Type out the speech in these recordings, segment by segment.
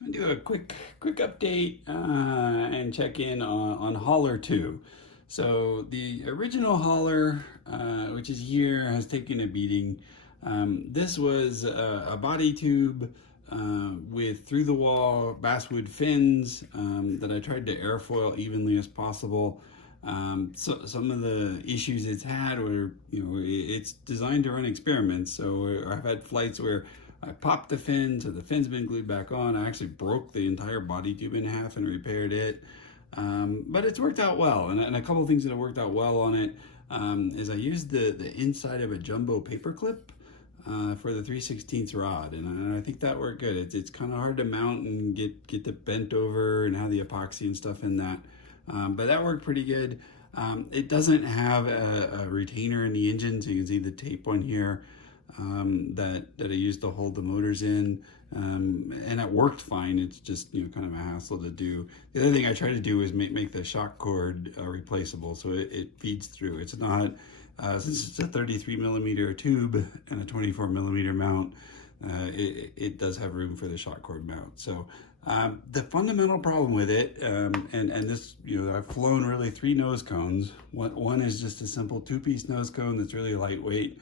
So I'm gonna do a quick update and check in on hauler 2. So the original hauler, which is here, has taken a beating. This was a body tube with through the wall basswood fins that I tried to airfoil evenly as possible. So some of the issues it's had were, it's designed to run experiments. So I've had flights where I popped the fin, so the fin's been glued back on. I actually broke the entire body tube in half and repaired it. But it's worked out well. And a couple of things that have worked out well on it is I used the inside of a jumbo paper clip for the 3/16 rod. And I think that worked good. It's kind of hard to mount and get the bent over and have the epoxy and stuff in that. But that worked pretty good. It doesn't have a retainer in the engine, so you can see the tape on here that I used to hold the motors in, and it worked fine. It's just kind of a hassle to do. The other thing I try to do is make the shock cord replaceable, so it feeds through. It's not since it's a 33 millimeter tube and a 24 millimeter mount. It does have room for the shock cord mount. So the fundamental problem with it, and this, I've flown really 3 nose cones. One is just a simple 2-piece nose cone that's really lightweight.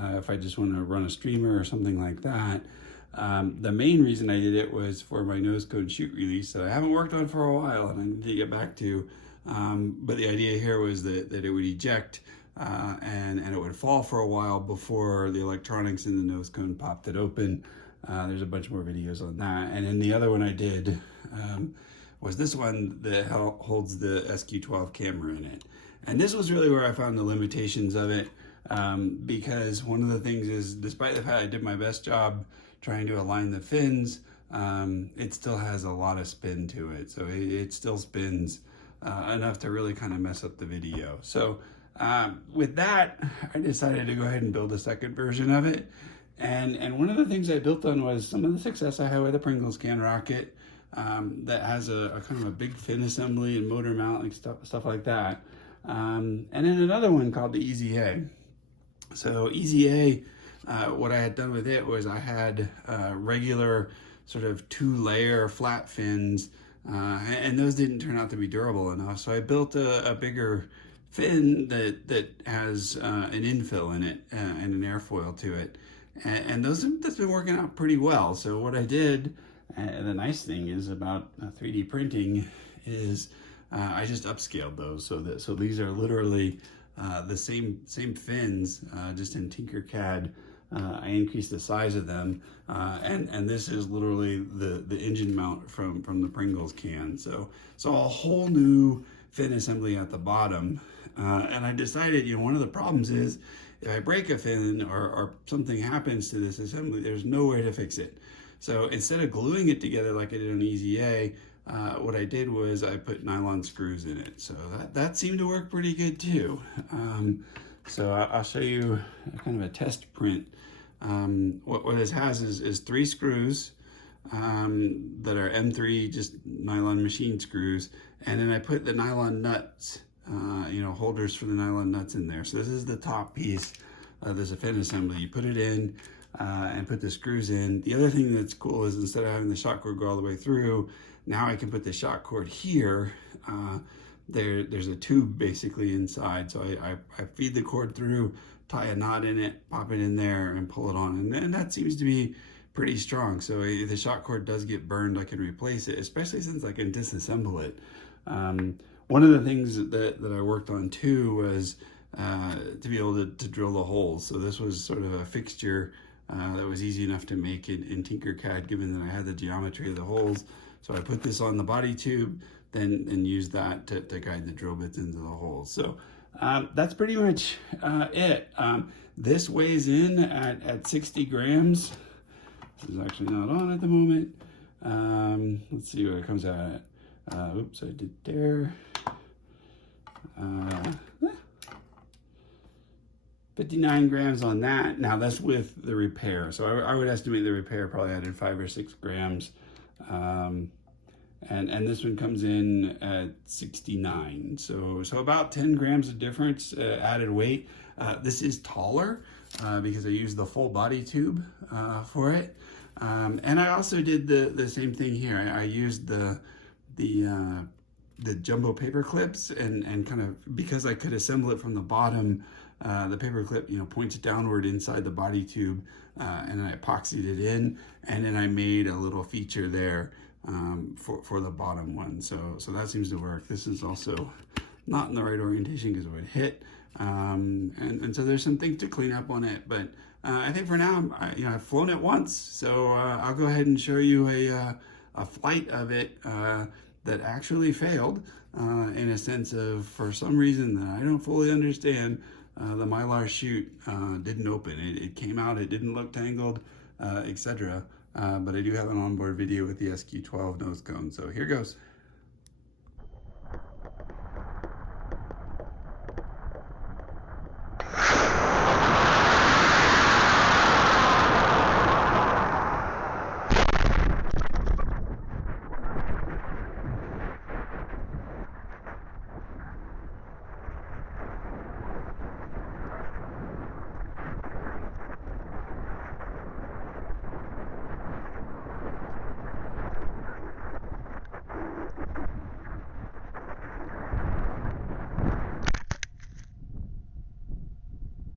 If I just want to run a streamer or something like that. The main reason I did it was for my nose cone chute release that I haven't worked on for a while and I need to get back to. But the idea here was that it would eject and it would fall for a while before the electronics in the nose cone popped it open. There's a bunch more videos on that. And then the other one I did was this one that holds the SQ12 camera in it. And this was really where I found the limitations of it. Because one of the things is, despite the fact I did my best job trying to align the fins, it still has a lot of spin to it. So it still spins enough to really kind of mess up the video. So with that, I decided to go ahead and build a second version of it. And one of the things I built on was some of the success I had with the Pringles can rocket that has a kind of a big fin assembly and motor mount and stuff like that. And then another one called the Easy A. So Easy A, what I had done with it was I had regular sort of 2-layer flat fins, and those didn't turn out to be durable enough. So I built a bigger fin that has an infill in it and an airfoil to it. And that's been working out pretty well. So what I did, and the nice thing is about 3D printing is I just upscaled those. So these are literally the same fins, just in Tinkercad. I increased the size of them, and this is literally the engine mount from the Pringles can. So a whole new fin assembly at the bottom. And I decided, one of the problems is if I break a fin or something happens to this assembly, there's no way to fix it. So instead of gluing it together like I did on Easy A, what I did was I put nylon screws in it. So that seemed to work pretty good too. So I'll show you kind of a test print. What this has is 3 screws that are M3, just nylon machine screws. And then I put the nylon nuts, holders for the nylon nuts in there. So this is the top piece. There's a fin assembly. You put it in and put the screws in. The other thing that's cool is instead of having the shock cord go all the way through, now I can put the shock cord here. There's a tube basically inside. So I feed the cord through, tie a knot in it, pop it in there and pull it on. And that seems to be pretty strong. So if the shock cord does get burned, I can replace it, especially since I can disassemble it. One of the things that I worked on too was to be able to drill the holes. So this was sort of a fixture that was easy enough to make in Tinkercad, given that I had the geometry of the holes. So I put this on the body tube, then use that to guide the drill bits into the holes. So that's pretty much it. This weighs in at 60 grams. This is actually not on at the moment. Let's see what it comes out at. Oops, I did there. 59 grams on that. Now that's with the repair. So I would estimate the repair probably added 5 or 6 grams. And this one comes in at 69. So about 10 grams of difference added weight. This is taller because I used the full body tube for it. And I also did the same thing here. I used the jumbo paper clips and kind of, because I could assemble it from the bottom, the paper clip, points downward inside the body tube, and I epoxied it in, and then I made a little feature there for the bottom one. So that seems to work. This is also not in the right orientation because it would hit, and so there's some things to clean up on it, but I think for now, I've flown it once, so I'll go ahead and show you a flight of it that actually failed, in a sense of, for some reason that I don't fully understand, the mylar chute didn't open. It came out, it didn't look tangled, etc. But I do have an onboard video with the SQ12 nose cone, so here goes.